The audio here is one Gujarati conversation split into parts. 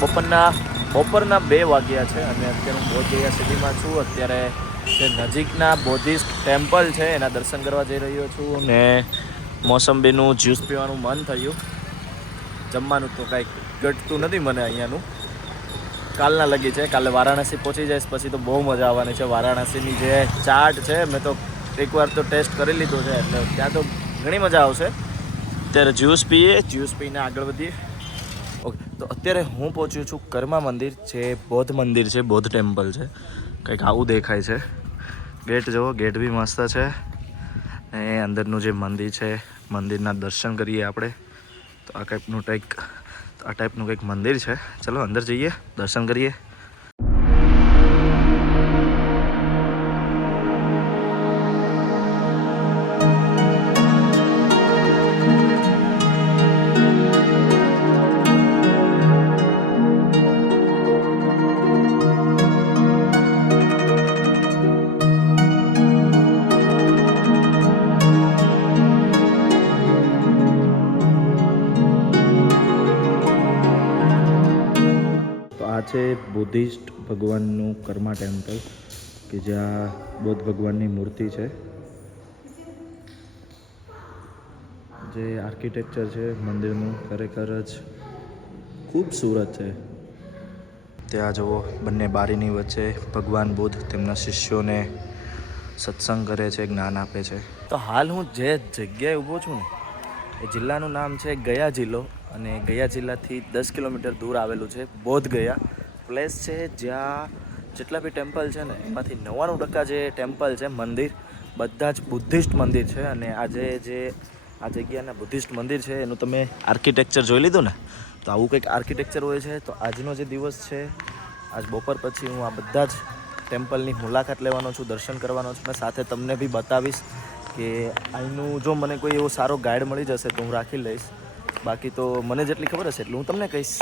બપોરના બપોરના બે વાગ્યા છે અને અત્યારે હું બોધ ગયા સિટીમાં છું. અત્યારે જે નજીકના બોધિસ્ટ ટેમ્પલ છે, એના દર્શન કરવા જઈ રહ્યો છું ને મોસંબીનું જ્યુસ પીવાનું મન થયું. જમવાનું તો કાંઈ ઘટતું નથી મને અહીંયાનું. કાલના લગી છે, કાલે વારાણસી પહોંચી જઈશ, પછી તો બહુ મજા આવવાની છે. વારાણસીની જે ચાટ છે, મેં તો એકવાર તો ટેસ્ટ કરી લીધો છે, એટલે ત્યાં તો ઘણી મજા આવશે. અત્યારે જ્યુસ પીએ, જ્યુસ પીને આગળ વધીએ. ઓકે તો અત્યારે હું પહોંચ્યો છું કર્મા મંદિર, જે બૌદ્ધ મંદિર છે, બૌદ્ધ ટેમ્પલ છે. કંઈક આવું દેખાય છે. ગેટ જુઓ ગેટ બી મસ્ત છે. ને અંદરનું જે મંદિર છે, મંદિરના દર્શન કરીએ આપણે. તો આ ટાઈપનું કંઈક, આ ટાઈપનું કંઈક મંદિર છે. ચલો અંદર જઈએ, દર્શન કરીએ. બુદ્ધિસ્ટ ભગવાનનું કર્મા ટેમ્પલ, કે જ્યાં બુદ્ધ ભગવાનની મૂર્તિ છે. જે આર્કિટેક્ચર છે, મંદિરનું, ખરેખર જ ખૂબસૂરત છે. ત્યાં જુઓ, બંને બારીની વચ્ચે ભગવાન બુદ્ધ તેમના શિષ્યોને સત્સંગ કરે છે, જ્ઞાન આપે છે. તો હાલ હું જે જગ્યાએ ઊભો છું ને, એ જિલ્લાનું નામ છે ગયા જિલ્લો, અને ગયા જિલ્લાથી દસ કિલોમીટર દૂર આવેલું છે બોધ ગયા. પ્લેસ છે જ્યાં જેટલા બી ટેમ્પલ છે ને, એમાંથી નવ્વાણું ટકા જે ટેમ્પલ છે, મંદિર, બધા જ બુદ્ધિસ્ટ મંદિર છે. અને આજે જે આ જગ્યાના બુદ્ધિસ્ટ મંદિર છે, એનું તમે આર્કિટેક્ચર જોઈ લીધું ને, તો આવું કંઈક આર્કિટેક્ચર હોય છે. તો આજનો જે દિવસ છે, આજ બપોર પછી હું આ બધા જ ટેમ્પલની મુલાકાત લેવાનો છું, દર્શન કરવાનો છું. અને સાથે તમને બી બતાવીશ કે અહીંનું જો મને કોઈ એવો સારો ગાઈડ મળી જશે, તો હું રાખી લઈશ. બાકી તો મને જેટલી ખબર હશે એટલું હું તમને કહીશ.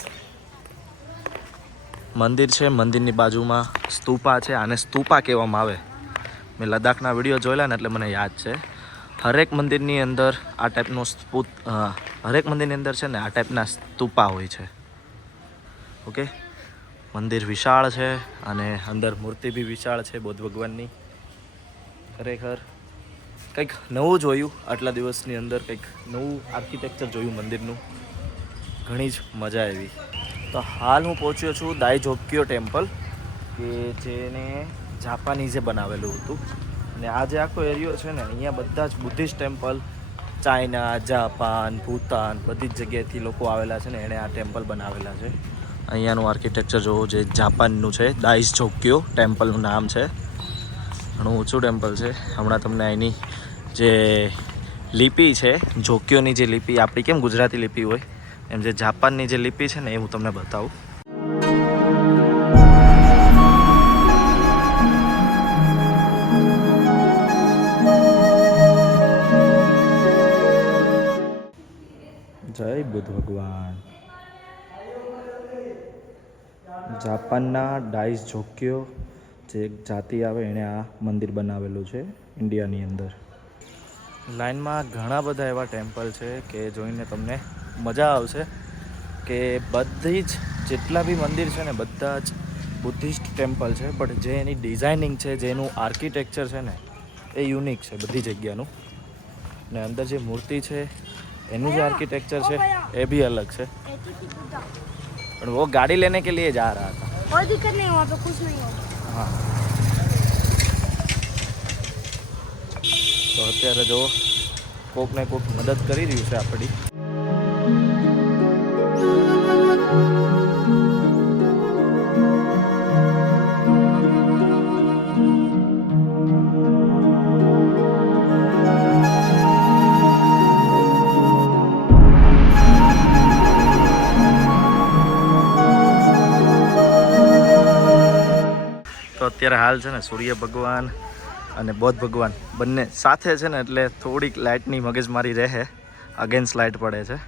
મંદિર છે, મંદિરની બાજુમાં સ્તૂપા છે, આને સ્તૂપા કહેવામાં આવે. મેં લદ્દાખના વીડિયો જોયેલા ને એટલે મને યાદ છે. હરેક મંદિરની અંદર આ ટાઈપનો સ્પૂત હરેક મંદિરની અંદર છે ને આ ટાઈપના સ્તૂપા હોય છે. ઓકે? મંદિર વિશાળ છે અને અંદર મૂર્તિ બી વિશાળ છે, બૌદ્ધ ભગવાનની. ખરેખર કંઈક નવું જોયું આટલા દિવસની અંદર, કંઈક નવું આર્કિટેક્ચર જોયું મંદિરનું. ઘણી જ મજા આવી. તો હાલ હું પહોંચ્યો છું દાઈજોક્યો ટેમ્પલ, કે જેને જાપાનીઝે બનાવેલું હતું. અને આ જે આખો એરિયો છે ને, અહીંયા બધા જ Buddhist temple, China, Japan, Bhutan, બધી જ જગ્યાએથી લોકો આવેલા છે ને, એણે આ ટેમ્પલ બનાવેલા છે. અહીંયાનું આર્કિટેક્ચર જોવું જે જાપાનનું છે દાઈસ જોક્યો ટેમ્પલનું નામ છે. ઘણું ઊંચું ટેમ્પલ છે. હમણાં તમને અહીંની જે લિપિ છે જોક્યોની જે લિપિ, આપણી કેમ ગુજરાતી લિપિ હોય? એમ જે જાપાનની જે લિપિ છે ને એ હું તમને બતાવું. જય બુદ્ધ ભગવાન. જાપાનના ડાઈસ જોક્યો, જે એક જાતિ આવે, એણે આ મંદિર બનાવેલું છે ઇન્ડિયાની અંદર. લાઇનમાં ઘણા બધા એવા ટેમ્પલ છે કે જોઈને તમને મજા આવશે કે બધી જ જેટલા બી મંદિર છે ને બધા જ બુદ્ધિસ્ટ ટેમ્પલ છે બટ જે એની ડિઝાઇનિંગ છે જેનું આર્કિટેક્ચર છે ને એ યુનિક છે બધી જગ્યાનું. ને અંદર જે મૂર્તિ છે એનું જે આર્કિટેક્ચર છે એ બી અલગ છે. પણ વો ગાડી લેને કે લીએ જા રહ્યા હતા. કોઈ દિક્કત નહીં વહાં પે કુછ નહીં હા. તો અત્યારે જો કોકને કોક મદદ કરી રહ્યું છે આપણી. અત્યારે હાલ છે ને સૂર્ય ભગવાન અને બૌદ્ધ ભગવાન બંને સાથે છે ને એટલે થોડીક લાઇટની મગજમારી રહે અગેન્સ્ટ લાઇટ પડે છે.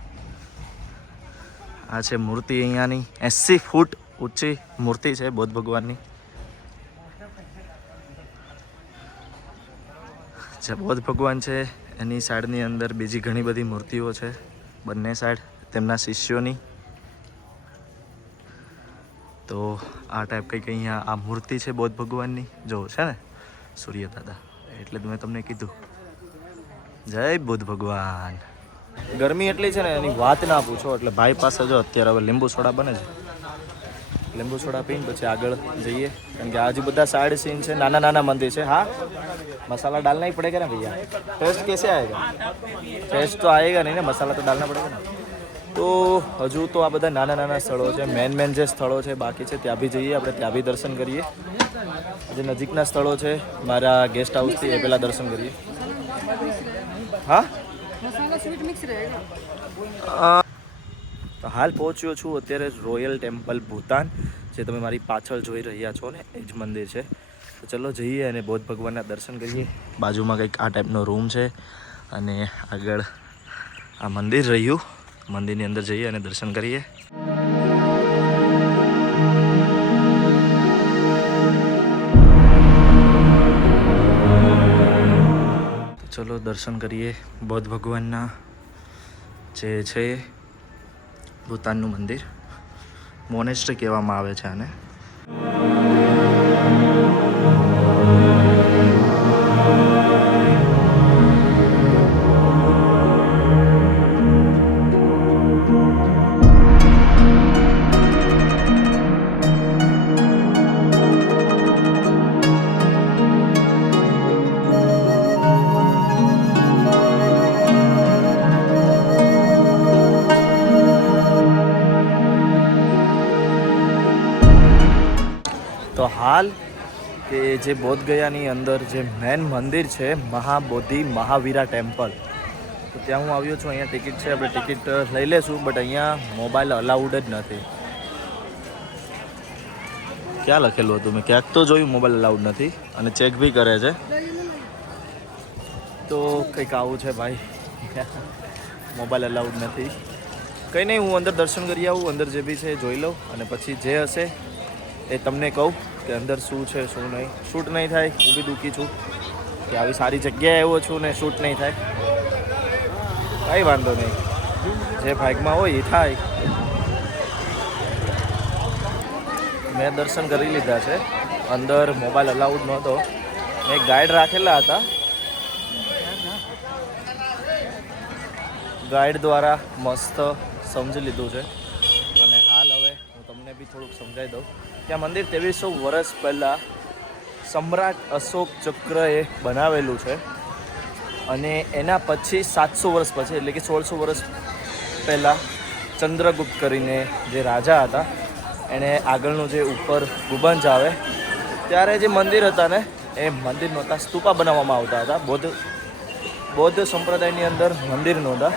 આ છે મૂર્તિ અહીંયાની. એંસી ફૂટ ઊંચી મૂર્તિ છે બૌદ્ધ ભગવાનની. જે બૌદ્ધ ભગવાન છે, એની સાઈડની અંદર બીજી ઘણી બધી મૂર્તિઓ છે, બંને સાઈડ તેમના શિષ્યોની. તો આ ટાઈપ કંઈક અહીંયા આ મૂર્તિ છે બૌદ્ધ ભગવાનની જો છે ને સૂર્ય દાદા એટલે જ મેં તમને કીધું જય બુદ્ધ ભગવાન ગરમી એટલી છે ને એની વાત ના પૂછો એટલે ભાઈ પાસે જો અત્યારે હવે લીંબુ સોડા બને છે લીંબુ સોડા પીને પછી આગળ જઈએ કારણ કે આજુ બધા સાઈડ સીન છે નાના નાના મંદિર છે હા मसाला डालना ही पड़ेगा ना भैया टेस्ट कैसे आएगा टेस्ट तो आएगा नहीं ना मसाला तो डालना पड़ेगा ना તો હજુ તો આ બધા નાના નાના સ્થળો છે. મેન મેન જે સ્થળો છે બાકી છે ત્યાં બી જઈએ આપણે ત્યાં બી દર્શન કરીએ. જે નજીકના સ્થળો છે મારા ગેસ્ટ હાઉસથી એ પહેલાં દર્શન કરીએ. હા? તો હાલ પહોંચ્યો છું અત્યારે રોયલ ટેમ્પલ ભૂતાન જે તમે મારી પાછળ જોઈ રહ્યા છો ને એ જ મંદિર છે. તો ચલો જઈએ અને બૌદ્ધ ભગવાનના દર્શન કરીએ. બાજુમાં કંઈક આ ટાઈપનો રૂમ છે અને આગળ આ મંદિર રહ્યું. મંદિરની અંદર જઈએ અને દર્શન કરીએ. ચલો દર્શન કરીએ બૌદ્ધ ભગવાનના જે છે ભૂતાનનું મંદિર. મોનેસ્ટ્રી કહેવામાં આવે છે આને. કે જે બોધ ગયાની અંદર જે મેન મંદિર છે, મહાબોધિ મહાવીરા ટેમ્પલ. તો ત્યાં હું આવ્યો છું, અહીંયા ટિકિટ છે, આપણે ટિકિટ લઈ લેશું, બટ અહીંયા મોબાઈલ અલાઉડ જ નથી. ક્યાં લખેલું હતું? મેં ક્યાંક તો જોયું, મોબાઈલ અલાઉડ નથી. અને ચેક બી કરે છે. તો કંઈક આવું છે ભાઈ. મોબાઈલ અલાઉડ નથી. કંઈ નહીં, હું અંદર દર્શન કરી આવું, અંદર જે બી છે જોઈ લઉં, અને પછી જે હશે એ તમને કહું. કે અંદર શું છે, શું નહીં. શૂટ નહીં થાય, હું બી દુઃખી છું કે આવી સારી જગ્યાએ આવ્યો છું ને શૂટ નહીં થાય. કાંઈ વાંધો નહીં. જે ભાગમાં હોય એ થાય. મેં દર્શન કરી લીધા છે. અંદર મોબાઈલ અલાઉડ નહોતો. મેં ગાઈડ રાખેલા હતા. ગાઈડ દ્વારા મસ્ત સમજી લીધું છે. અને હાલ હવે હું તમને બી થોડુંક સમજાવી દઉં. આ મંદિર ત્રેવીસો વર્ષ પહેલાં સમ્રાટ અશોક ચક્રએ બનાવેલું છે. અને એના પછી સાતસો વર્ષ પછી, એટલે કે સોળસો વર્ષ પહેલાં ચંદ્રગુપ્ત કરીને જે રાજા હતા, એણે આગળનું જે ઉપર ગુબંજ આવે, ત્યારે જે મંદિર હતા ને, એ મંદિર નહોતા, સ્તૂપા બનાવવામાં આવતા હતા. બૌદ્ધ બૌદ્ધ સંપ્રદાયની અંદર મંદિર નહોતા.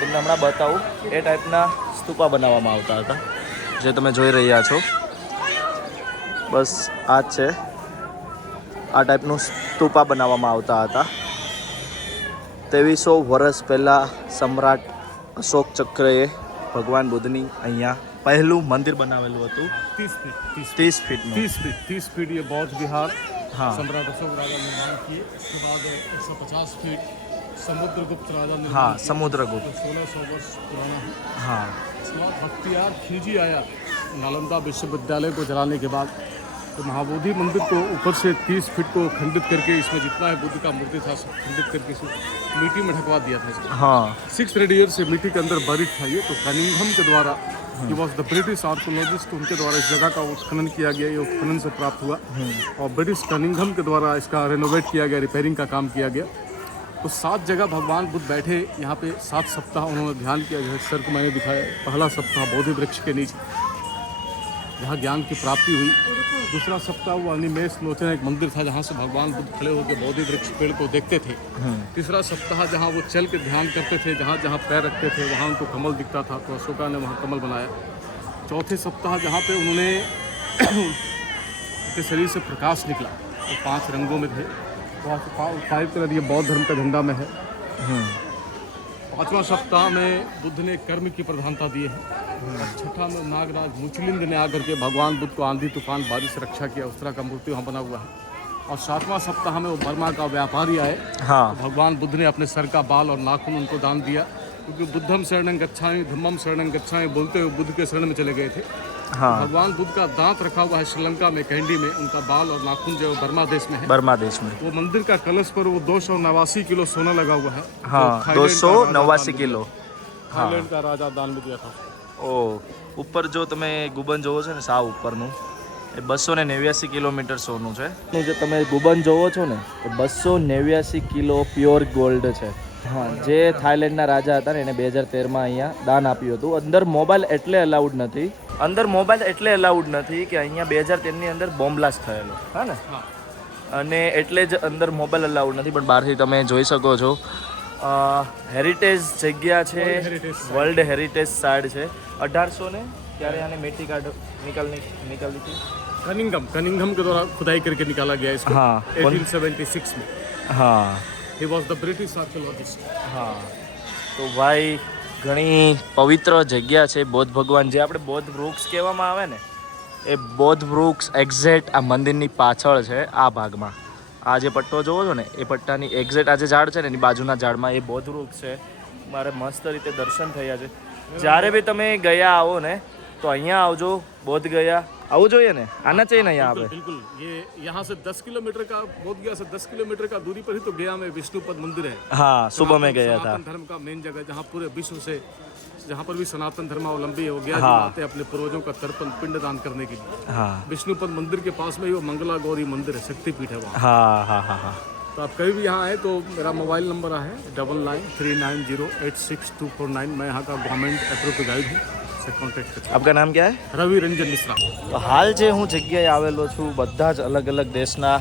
તમને હમણાં બતાવું, એ ટાઈપના સ્તૂપા બનાવવામાં આવતા હતા, જે તમે જોઈ રહ્યા છો. બસ આ જ છે આ ટાઈપનું સ્તૂપા બનાવવામાં આવતા હતા ત્રેવીસો વર્ષ પહેલાં સમ્રાટ અશોક ચક્રએ ભગવાન બુદ્ધની અહીંયા પહેલું મંદિર બનાવેલું હતું तीस फीट तीस ત્રીસ ફીટનું तीस फीट तीस फीट ये बौद्ध विहार हाँ सम्राट अशोक राजा निर्माण किए उसके बाद एक सौ पचास फीट समुद्रगुप्त राजा निर्माण हाँ किए, समुद्रगुप्त जो सोलह सौ वर्ष पुराना है हाँ इसमें बख्तियार खिलजी आया नालंदा विश्वविद्यालय को जलाने के बाद तो महाबोधि मंदिर को ऊपर से तीस फीट को खंडित करके इसमें जितना है बुद्ध का मूर्ति था सब खंडित करके इसे मिट्टी में ढकवा दिया था इसको। हाँ। सिक्स हंड्रेड ईयर से मिट्टी के अंदर बरिड था ये तो कनिंगम के द्वारा he was the British archaeologist उनके द्वारा इस जगह का उत्खनन किया गया ये उत्खनन से प्राप्त हुआ। और ब्रिटिश कनिंघम के द्वारा इसका रेनोवेट किया गया रिपेयरिंग का काम किया गया। तो सात जगह भगवान बुद्ध बैठे यहाँ पे सात सप्ताह उन्होंने ध्यान किया जैसे सर को मैंने दिखाया पहला सप्ताह बोधि वृक्ष के नीचे। जहाँ ज्ञान की प्राप्ति हुई। दूसरा सप्ताह वो अनिमेष लोचन एक मंदिर था जहाँ से भगवान बुद्ध खड़े होकर बोधि वृक्ष पेड़ को देखते थे। तीसरा सप्ताह जहाँ वो चल के ध्यान करते थे जहाँ जहाँ पैर रखते थे वहाँ उनको कमल दिखता था तो अशोका ने वहाँ कमल बनाया। चौथे सप्ताह जहाँ पे उन्होंने उनके शरीर से प्रकाश निकला वो पाँच रंगों में थे। वहाँ से पा- फाइव कलर ये बौद्ध धर्म का झंडा में है। पांचवा सप्ताह में बुद्ध ने कर्म की प्रधानता दी है। छठा में नागराज मुचलिंद ने आकर के भगवान बुद्ध को आंधी तूफ़ान बारिश से रक्षा किया। उस तरह का मूर्ति वहाँ बना हुआ है। और सातवां सप्ताह में वो बर्मा का व्यापारी आए। हाँ। तो भगवान बुद्ध ने अपने सर का बाल और नाखून उनको दान दिया। क्योंकि बुद्धम शरणं गच्छाएँ धम्मम शरणं गच्छाएँ बोलते हुए बुद्ध के शरण में चले गए थे। हाँ। भगवान बुद्ध का दांत रखा हुआ है श्रीलंका में कैंडी में उनका बाल और नाखून जो बर्मा देश में है बर्मा देश में वो मंदिर का कलश पर वो दो सौ नवासी किलो सोना लगा हुआ है हाँ जो थाईलैंड दो का सौ राजा नवासी दान में કિલો दिया। थाईलैंड का राजा दान में दिया था ઓ ઉપર જો તમે ગુબન જોવો છો ને સાવ ઉપરનું એ બસો ને નેવ્યાસી કિલોમીટર સોનું છે જે તમે ગુબન જોવો છો ને એ બસો નેવ્યાસી કિલો પ્યોર ગોલ્ડ છે હા જે થાઈલેન્ડના રાજા હતા ને એને બે હજાર તેરમાં અહીંયા દાન આપ્યું હતું અંદર મોબાઈલ એટલે અલાઉડ નથી અંદર મોબાઈલ એટલે અલાઉડ નથી કે અહીંયા બે હજાર તેરની અંદર બોમ્બ બ્લાસ્ટ થયેલો હા ને हाँ અને એટલે જ અંદર મોબાઈલ અલાઉડ નથી પણ બહારથી તમે જોઈ શકો છો હેરિટેજ જગ્યા છે heritage site. World heritage site છે અઢારસો ને ક્યારે આને મેટી કાર્ડ નિકાલની નિકાલી હતી कनिंगम कनिंगम के द्वारा खुदाई करके निकाला गया इसको हाँ, कौन- 1876 में he was the British archaeologist હા. તો ભાઈ, ઘણી પવિત્ર જગ્યા છે બૌદ્ધ ભગવાન. જે આપણે બૌદ્ધ વૃક્ષ કહેવામાં આવે ને, એ બૌદ્ધ વૃક્ષ એક્ઝેક્ટ આ મંદિરની પાછળ છે, આ ભાગમાં. આ જે પટ્ટો જોવો છો ને, એ પટ્ટાની એક્ઝેક્ટ આ જે ઝાડ છે ને, એની બાજુના ઝાડમાં એ બૌદ્ધ વૃક્ષ છે. મારે મસ્ત રીતે દર્શન થયા છે. જ્યારે બી તમે ગયા આવો ને, તો અહીંયા આવજો. બોધ ગયા આવું જોઈએ ને આના चाहिए ને અહીંયા આવે बिल्कुल ये यहाँ से 10 किलोमीटर का बोध गया से 10 किलोमीटर का दूरी पर ही तो गया में विष्णुपद मंदिर है હા सुबह में ગયા था सनातन धर्म का मेन जगह जहाँ पूरे विश्व से जहाँ पर भी सनातन धर्मावलंबी हो गया हाँ। जो आते हैं अपने पूर्वजों का तर्पण पिंड दान करने के लिए હા विष्णुपद मंदिर के पास में ही वो मंगला गौरी मंदिर है शक्तिपीठ है वहाँ હા હા હા હા तो आप कभी भी यहाँ आए तो मेरा मोबाइल नंबर है double nine three nine zero eight six two four nine मैं यहाँ का गवर्नमेंट अप्रूव गाइड हूँ આપસે નામ ક્યા રવિ રંજન મિશ્રા તો હાલ જે હું જગ્યાએ આવેલો છું બધા જ અલગ અલગ દેશના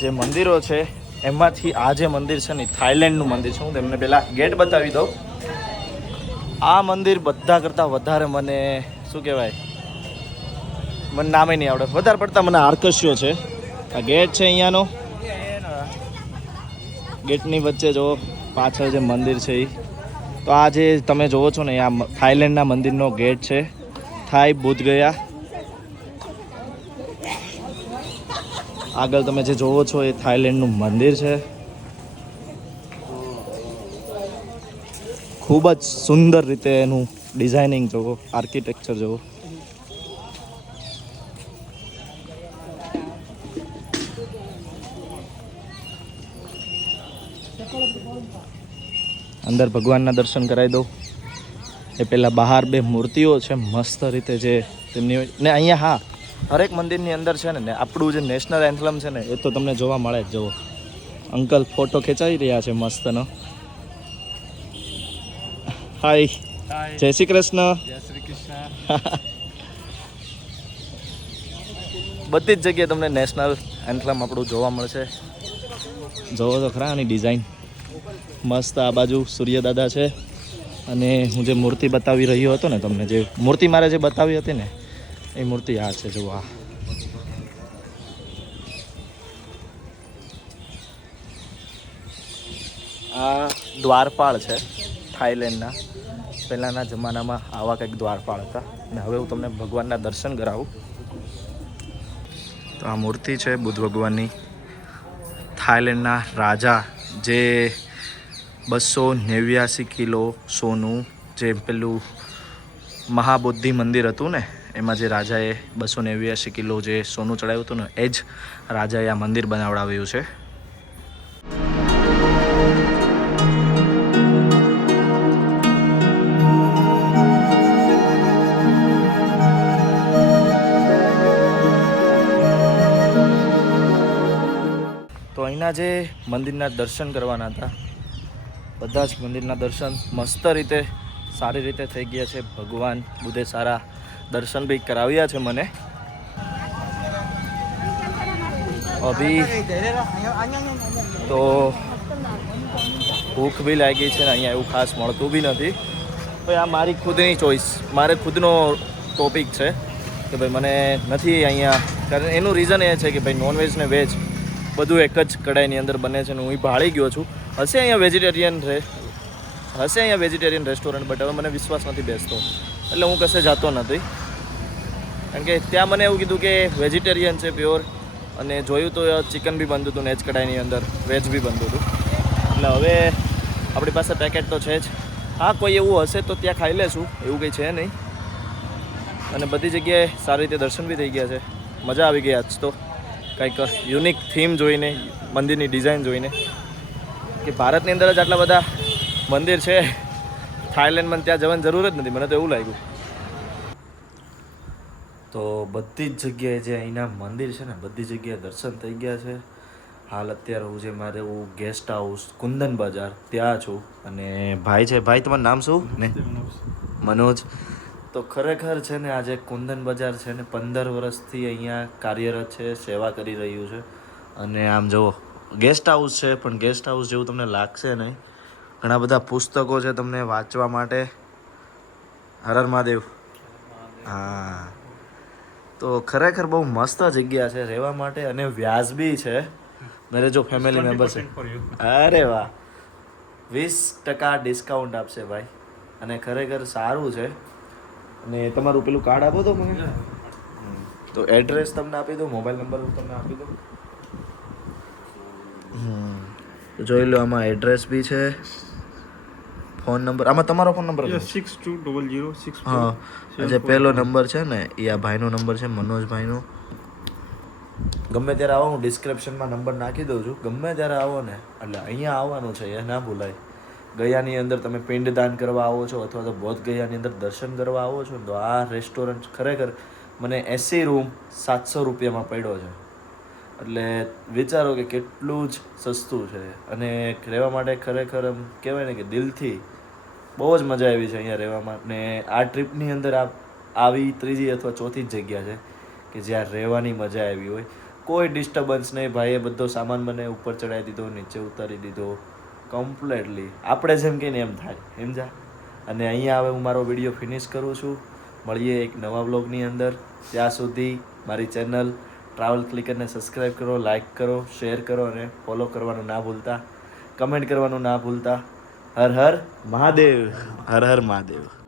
જે મંદિરો છે એમાંથી આ જે મંદિર છે ને થાઈલેન્ડનું મંદિર છે. હું તેમને પહેલાં ગેટ બતાવી દઉં. આ મંદિર બધા કરતાં વધારે મને શું કહેવાય મને નામે નહીં આવડે. વધારે પડતા મને આકર્ષ્યો છે. આ ગેટ છે અહીંયાનો. ગેટની વચ્ચે જો પાછળ જે મંદિર છે એ. તો આ જે તમે જોવો છો ને, આ થાઈલેન્ડના મંદિરનો ગેટ છે. થાઈ બુદ્ધ ગયા. આગળ તમે જે જોવો છો એ થાઈલેન્ડનું મંદિર છે. ખૂબ જ સુંદર રીતે એનું ડિઝાઇનિંગ જોવો, આર્કિટેક્ચર જોવો. અંદર ભગવાનના દર્શન કરાવી દઉં. એ પહેલાં બહાર બે મૂર્તિઓ છે મસ્ત રીતે જે તેમની ને અહીંયા હા હરેક મંદિરની અંદર છે ને આપણું જે નેશનલ એન્થલમ છે ને એ તો તમને જોવા મળે જ. જુઓ. અંકલ ફોટો ખેંચાઈ રહ્યા છે મસ્તનો. હાય જય શ્રી કૃષ્ણ. જય શ્રી કૃષ્ણ. બધી જ જગ્યાએ તમને નેશનલ એન્થલમ આપણું જોવા મળશે. જોવો તો ખરા આની ડિઝાઇન મસ્ત આ બાજુ સૂર્યદાદા છે. અને હું જે મૂર્તિ બતાવી રહ્યો હતો ને તમને જે મૂર્તિ મારે જે બતાવી હતી ને, એ મૂર્તિ આ છે, જુઓ આ. આ દ્વારપાળ છે, થાઈલેન્ડના. પહેલાંના જમાનામાં આવા કંઈક દ્વારપાળ હતા. અને હવે હું તમને ભગવાનના દર્શન કરાવું. તો આ મૂર્તિ છે બુદ્ધ ભગવાનની. થાઈલેન્ડના રાજા જે બસો નેવ્યાસી કિલો સોનું જે પેલું મહાબુદ્ધિ મંદિર હતું ને, એમાં જે રાજાએ બસો નેવ્યાસી કિલો જે સોનું ચડાવ્યું હતું ને, એ જ રાજાએ આ મંદિર બનાવડાવ્યું છે. તો અહીંના જે મંદિરના દર્શન કરવાના હતા બધા જ મંદિરના દર્શન મસ્ત રીતે, સારી રીતે થઈ ગયા છે. ભગવાન બુદ્ધે સારા દર્શન બી કરાવ્યા છે મને. અભી તો ભૂખ બી લાગી છે ને અહીંયા એવું ખાસ મળતું બી નથી. ભાઈ આ મારી ખુદની ચોઈસ મારે ખુદનો ટોપિક છે કે ભાઈ મને નથી અહીંયા, કારણ એનું રીઝન એ છે કે ભાઈ નોનવેજ ને વેજ બધું એક જ કઢાઈની અંદર બને છે અને હું ભાળી ગયો છું. હશે અહીંયા વેજીટેરિયન રહે? હશે અહીંયા વેજીટેરિયન રેસ્ટોરન્ટ બટ હવે મને વિશ્વાસ નથી બેસતો. એટલે હું કશે જતો નથી. કારણ કે ત્યાં મને એવું કીધું કે વેજીટેરિયન છે પ્યોર અને જોયું તો ચિકન બી બનતું હતું ને જ કડાઈની અંદર. વેજ બી બનતું હતું. એટલે હવે આપણી પાસે પેકેટ તો છે જ. હા, કોઈ એવું હશે તો ત્યાં ખાઈ લેશું. એવું કંઈ છે નહીં. અને બધી જગ્યાએ સારી રીતે દર્શન બી થઈ ગયા છે. મજા આવી ગઈ આજ તો. કંઈક યુનિક થીમ જોઈને મંદિરની ડિઝાઇન જોઈને કે ભારતની અંદર જ આટલા બધા મંદિર છે. થાઈલેન્ડમાં ત્યાં જવાની જરૂર જ નથી. મને તો એવું લાગ્યું. તો બધી જ જગ્યાએ જે અહીંના મંદિર છે ને બધી જગ્યાએ દર્શન થઈ ગયા છે. હાલ અત્યારે હું જે મારે હું ગેસ્ટ હાઉસ કુંદન બજાર ત્યાં છું. અને ભાઈ છે. ભાઈ તમારું નામ શું? ને? મનોજ. તો ખરેખર છે ને આજે કુંદન બજાર છે ને પંદર વર્ષથી અહીંયા કાર્યરત છે સેવા કરી રહ્યું છે. અને આમ જુઓ ગેસ્ટ હાઉસ છે પણ ગેસ્ટ હાઉસ જેવું તમને લાગશે નહીં. ઘણા બધા પુસ્તકો છે તમને વાંચવા માટે. હર હર મહાદેવ. હા. તો ખરેખર બહુ મસ્ત જગ્યા છે રહેવા માટે અને વ્યાજબી છે. મેરે જો ફેમિલી મેમ્બર છે. અરે વાહ. વીસ ટકા ડિસ્કાઉન્ટ આપશે ભાઈ. અને ખરેખર સારું છે. અને તમારું પેલું કાર્ડ આપો તો મને. તો એડ્રેસ તમને આપી દો મોબાઈલ નંબર હું તમને આપી દઉં. જોઈ લો આમાં એડ્રેસ બી છે. ફોન નંબર આમાં તમારો phone number six two double zero six હા. જે પહેલો નંબર છે ને એ આ ભાઈનો નંબર છે મનોજભાઈનો. ગમે ત્યારે આવો હું ડિસ્ક્રિપ્શનમાં નંબર નાખી દઉં છું. ગમે ત્યારે આવો ને એટલે અહીંયા આવવાનું છે એ ના ભૂલાય ગયાની અંદર તમે પિંડદાન કરવા આવો છો અથવા તો બોધ ગયાની અંદર દર્શન કરવા આવો છો તો આ રેસ્ટોરન્ટ ખરેખર મને એસી રૂમ સાતસો રૂપિયામાં પડ્યો છે. એટલે વિચારો કે કેટલું જ સસ્તું છે અને રહેવા માટે ખરેખર એમ કહેવાય ને કે દિલથી બહુ જ મજા આવી છે અહીંયા રહેવામાં ને આ ટ્રીપની અંદર આ આવી ત્રીજી અથવા ચોથી જ જગ્યા છે કે જ્યાં રહેવાની મજા આવી હોય. કોઈ ડિસ્ટર્બન્સ નહીં, ભાઈએ બધો સામાન મને ઉપર ચડાવી દીધો, નીચે ઉતારી દીધો કમ્પ્લેટલી આપણે જેમ કહીને એમ થાય. સમજા અને અહીંયા હવે હું મારો વીડિયો ફિનિશ કરું છું. મળીએ એક નવા બ્લોગની અંદર. ત્યાં સુધી મારી ચેનલ ટ્રાવેલ ક્લિકરને સબસ્ક્રાઈબ કરો લાઇક કરો શેર કરો અને ફોલો કરવાનું ના ભૂલતા. કમેન્ટ કરવાનું ના ભૂલતા. હર હર મહાદેવ. હર હર મહાદેવ.